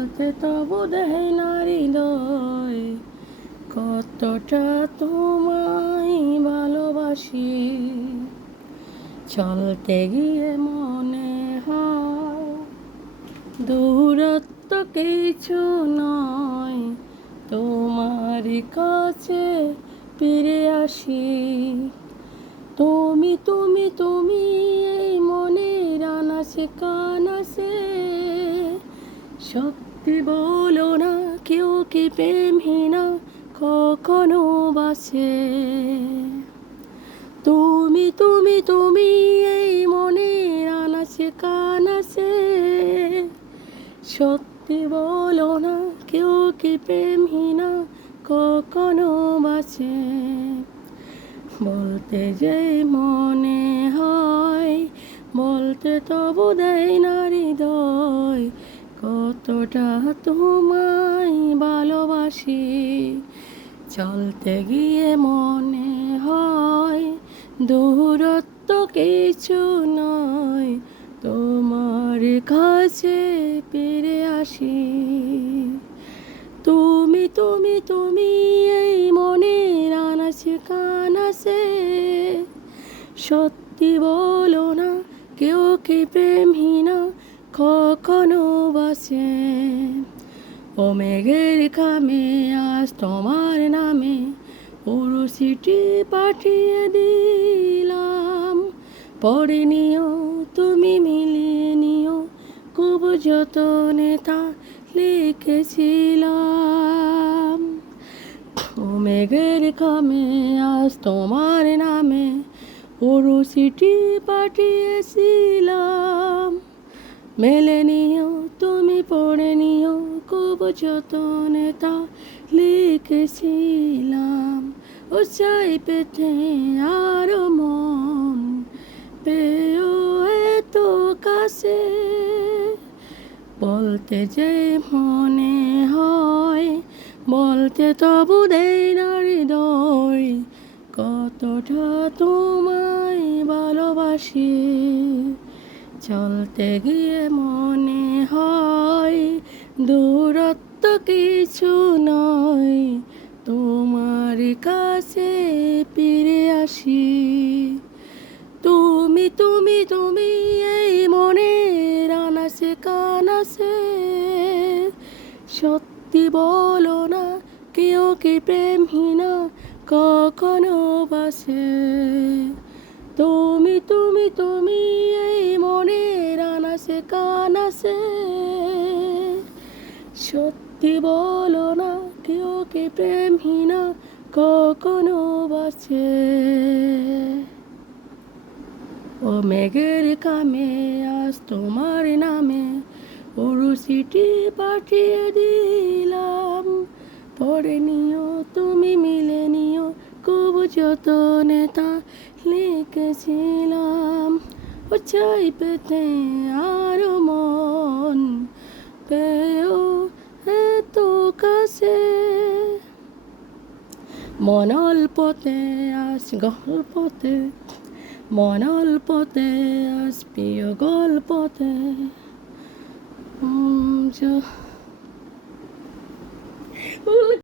বলতে তবু দেয় না হৃদয় কতটা তোমায় ভালোবাসি। চলতে গিয়ে মনে হয় দূরত্ব কিছু নয়, তোমার কাছে ফিরে আসি। তুমি তুমি তুমি এই মনের আনাচে কানাচে, সত্যি বলো না কেউ কি প্রেমহীনা কখনো বাসে। তুমি তুমি তুমি এই মনের আনাচে কানাচে, সত্যি বলো না কেউ কি প্রেমহীনা কখনো বাসে। বলতে যে মনে হয় বলতে তবু দেয় না হৃদয় কতটা তোমায় ভালোবাসি। চলতে গিয়ে মনে হয় দূরত্ব কিছু নয়, তোমার কাছে ফিরে আসি। তুমি তুমি তুমি এই মনের আনাচে কানাচে, সত্যি বলো না কেউ কি প্রেমহীনা কখনো বাসে। ও মেঘের খামে আজ তোমার নামে পুরো চিঠি পাঠিয়ে দিলাম। পড়ে নিও তুমি মিলিয়ে নিও খুব যতনে তা লিখেছিলাম। ও মেঘের খামে আজ তোমার নামে পুরো চিঠি পাঠিয়েছিলাম। মেলে নিও তুমি পড়ে নিও খুব যতনে তা লিখেছিলাম। ও চাই পেতে আরো মন পেও এত কাছে, বলতে যে মনে হয় বলতে তবু দেয় না হৃদয় কতটা তোমায় ভালোবাসি। চলতে গিয়ে মনে হয় দূরত্ব কিছু নয়, তোমার কাছে ফিরে আসি। তুমি তুমি তুমি এই মনের আনাচে কানাচে, সত্যি বলো না কেউ কি প্রেমহীনা কখনো বাসে। তুমি তুমি তুমি এই মনের আনাচে কানাচে, সত্যি বলো না কেউ কি প্রেমহীনা কখনো বাসে। ও মেঘের খামে আজ তোমার নামে পুরো চিঠি পাঠিয়ে দিলাম। পড়ে নিও তুমি মিলে নিও খুব যতনে তা লিখেছিলাম। ও চাই পেতে আরো মন পেও এত কাছে, মন অল্পতে আজ গল্পতে, মন অল্পতে আজ প্রিয় গল্পতে।